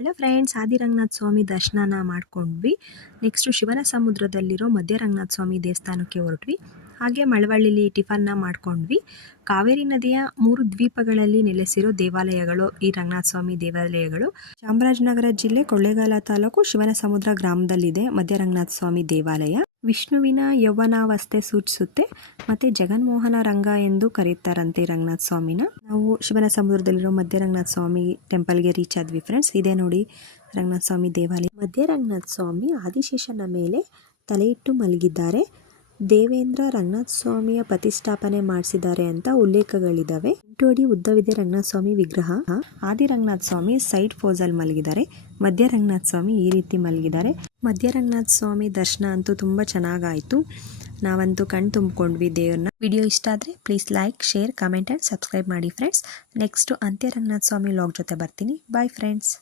Hello friends ಆದಿರಂಗನಾಥ ಸ್ವಾಮಿ ದರ್ಶನನ ಮಾಡ್ಕೊಂಡ್ವಿ. Next ಶಿವನ ಸಮುದ್ರದಲ್ಲಿರೋ ಮಧ್ಯ ರಂಗನಾಥ ಸ್ವಾಮಿ ದೇವಸ್ಥಾನಕ್ಕೆ ಹೊರಟ್ವಿ. ಹಾಗೆ ಮಳವಳ್ಳಿಲಿ ಟಿಫನ್ನ ಮಾಡ್ಕೊಂಡ್ವಿ. ಕಾವೇರಿ ನದಿಯ ಮೂರು ದ್ವೀಪಗಳಲ್ಲಿ ನೆಲೆಸಿರೋ ದೇವಾಲಯಗಳು ಈ ರಂಗನಾಥ ಸ್ವಾಮಿ ದೇವಾಲಯಗಳು. ಚಾಮರಾಜನಗರ ಜಿಲ್ಲೆ ಕೊಳ್ಳೇಗಾಲ ತಾಲೂಕು ಶಿವನ ಸಮುದ್ರ ಗ್ರಾಮದಲ್ಲಿದೆ ಮಧ್ಯ ರಂಗನಾಥ ಸ್ವಾಮಿ ದೇವಾಲಯ. ವಿಷ್ಣುವಿನ ಯೌವನಾವಸ್ಥೆ ಸೂಚಿಸುತ್ತೆ. ಮತ್ತೆ ಜಗನ್ಮೋಹನ ರಂಗ ಎಂದು ಕರೀತಾರಂತೆ ರಂಗನಾಥ ಸ್ವಾಮಿನ. ನಾವು ಶಿವನ ಸಮುದ್ರದಲ್ಲಿರೋ ಮಧ್ಯ ರಂಗನಾಥ ಸ್ವಾಮಿ ಟೆಂಪಲ್ಗೆ ರೀಚ್ ಆದ್ವಿ ಫ್ರೆಂಡ್ಸ್. ಇದೇ ನೋಡಿ ರಂಗನಾಥ ಸ್ವಾಮಿ ದೇವಾಲಯ. ಮಧ್ಯ ರಂಗನಾಥ ಸ್ವಾಮಿ ಆದಿಶೇಷನ ಮೇಲೆ ತಲೆಯಿಟ್ಟು ಮಲಗಿದ್ದಾರೆ. ದೇವೇಂದ್ರ ರಂಗನಾಥ ಸ್ವಾಮಿಯ ಪ್ರತಿಷ್ಠಾಪನೆ ಮಾಡಿಸಿದ್ದಾರೆ ಅಂತ ಉಲ್ಲೇಖಗಳಿದಾವೆ. ಎಂಟು ಅಡಿ ಉದ್ದವಿದೆ ರಂಗನಾಥ ಸ್ವಾಮಿ ವಿಗ್ರಹ. ಆದಿ ರಂಗನಾಥ ಸ್ವಾಮಿ ಸೈಡ್ ಫೋಸಲ್ ಅಲ್ಲಿ ಮಲಗಿದ್ದಾರೆ. ಮಧ್ಯ ರಂಗನಾಥ ಸ್ವಾಮಿ ಈ ರೀತಿ ಮಲಗಿದ್ದಾರೆ. ಮಧ್ಯ ರಂಗನಾಥ ಸ್ವಾಮಿ ದರ್ಶನ ಅಂತೂ ತುಂಬಾ ಚೆನ್ನಾಗಾಯ್ತು. ನಾವಂತೂ ಕಣ್ ತುಂಬಿಕೊಂಡ್ವಿ ದೇವ್ರನ್ನ. ವಿಡಿಯೋ ಇಷ್ಟ ಆದರೆ please like, share, comment and subscribe ಮಾಡಿ ಫ್ರೆಂಡ್ಸ್. ನೆಕ್ಸ್ಟು ಅಂತ್ಯ ರಂಗನಾಥ ಸ್ವಾಮಿ ಲಾಗ್ ಜೊತೆ ಬರ್ತೀನಿ. Bye friends